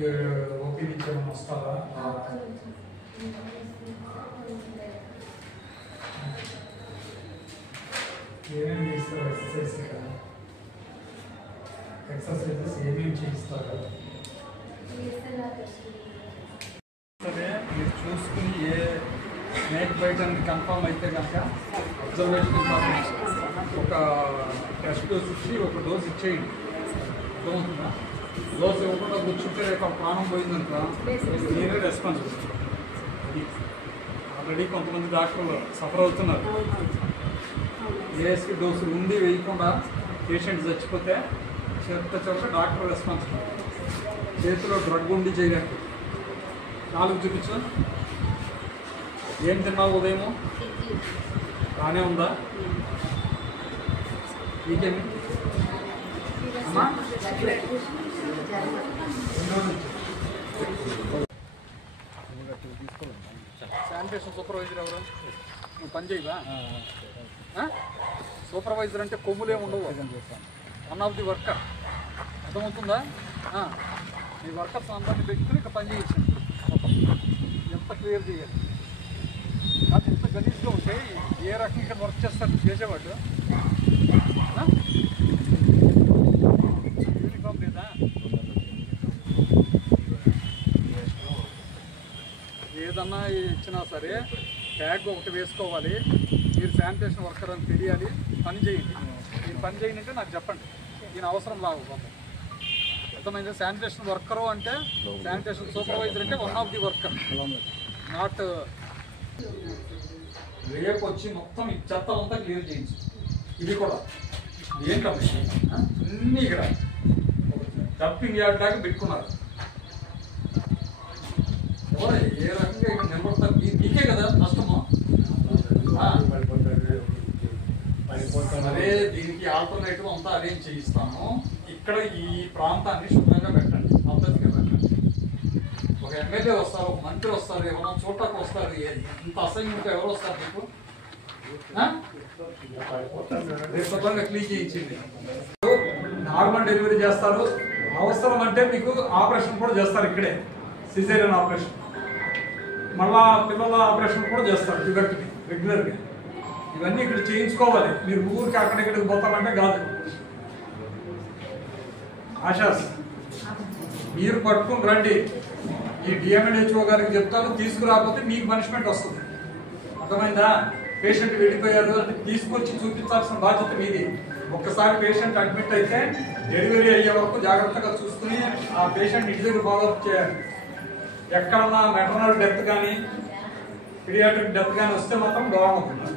మీకు ఓపీ నుంచి ఏమైనా వస్తారా? ఏమేమి చేస్తారు ఎక్సర్సైజ్? ఇక్కడ ఎక్సర్సైజెస్ ఏమేమి చేయిస్తారు? సరే మీరు చూసుకుని ఏ స్నేక్ బైట్ అనేది కన్ఫర్మ్ అయితే కనుక అబ్జర్వేషన్ ఇంపార్టెంట్. ఒక టెస్ట్ డోస్ ఇచ్చి ఒక డోస్ ఇచ్చేయండి. అర్థమవుతుందా? డోస్ ఇవ్వకుండా కూర్చుంటే రేపు ప్రాణం పోయిందనుకో మీరే రెస్పాన్సిబుల్. ఆల్రెడీ కొంతమంది డాక్టర్లు సఫర్ అవుతున్నారు. ఏఎస్కి డోసులు ఉండి వేయకుండా పేషెంట్ చచ్చిపోతే చివరికి డాక్టర్ రెస్పాన్సిబుల్. చేతిలో డ్రగ్ ఉండి చేయడానికి. నాలుగు చూపించు. ఏం తిన్నావు ఉదయము? బాగానే ఉందా? నీకేమి అమ్మా? శానిటేషన్ సూపర్వైజర్ ఎవరు? నువ్వు పని చేయవా? సూపర్వైజర్ అంటే కొమ్ములే ఉండవు. One of the worker. అర్థమవుతుందా? మీ వర్కర్స్ అందరినీ పెట్టుకుని ఇక్కడ పని చేయించండి. ఎంత క్లియర్ చేయాలి. అది ఎంత గలీజ్గా ఉంటే ఏ రకంగా ఇక్కడ వర్క్ చేస్తారు చేసేవాళ్ళు? యూనిఫామ్ లేదా? ఏదన్నా ఇచ్చినా సరే ట్యాగ్ ఒకటి వేసుకోవాలి. మీరు శానిటేషన్ వర్కర్ అని తెలియాలి. పని చేయండి. మీరు పని చేయండి అంటే నాకు చెప్పండి. దీని అవసరం లాగకపోతే అర్థమైంది. శానిటేషన్ వర్కరు అంటే శానిటేషన్ సూపర్వైజర్ అంటే one of the worker, not. రేపు వచ్చి మొత్తం ఈ చెత్తలంతా క్లియర్ చేయించు. ఇది కూడా ఏంటంటే అన్నీ ఇక్కడ డప్పింగ్ యార్డ్ దాకా పెట్టుకున్నారు. ఎవరు ఏ రకంగా ఇక్కడ నిలబడతారు? నీకే కదా నష్టము. అదే దీనికి ఆల్టర్నేటివ్ అంతా అరేంజ్ చేయిస్తాము. ఇక్కడ ఈ ప్రాంతాన్ని శుభ్రంగా పెట్టండి, పద్ధతిగా పెట్టండి. ఒక ఎమ్మెల్యే వస్తారు, ఒక మంత్రి వస్తారు, ఎవరో చూడటానికి వస్తారు. ఇంత అసైన్మెంట్ ఎవరు వస్తారు మీకు? శుభ్రంగా క్లీన్ చేయించింది. నార్మల్ డెలివరీ చేస్తారు. అవసరం అంటే మీకు ఆపరేషన్ కూడా చేస్తారు ఇక్కడే, సిజేరియన్ ఆపరేషన్. మళ్ళా పిల్లల ఆపరేషన్ కూడా చేస్తారు ట్యూబెక్టమీ రెగ్యులర్గా. ఇవన్నీ ఇక్కడ చేయించుకోవాలి. మీరు ఊరికి అక్కడిక్కడికి పోతారంటే కాదు. ఆశాస్ మీరు పట్టుకుని రండి. ఈ డిఎంఎన్హెచ్ఓ గారికి చెప్తాను, తీసుకురాకపోతే మీకు పనిష్మెంట్ వస్తుంది. అర్థమైందా? పేషెంట్ వెళ్ళిపోయారు అంటే తీసుకొచ్చి చూపించాల్సిన బాధ్యత మీది. ఒక్కసారి పేషెంట్ అడ్మిట్ అయితే డెలివరీ అయ్యే వరకు జాగ్రత్తగా చూసుకుని ఆ పేషెంట్ ఇంటి దగ్గర ఫాలో అప్ చేయాలి. ఎక్కడన్నా మెటర్నల్ డెత్ కానీ పీడియాట్రిక్ డెత్ కానీ వస్తే మాత్రం దూరం అవుతుంది.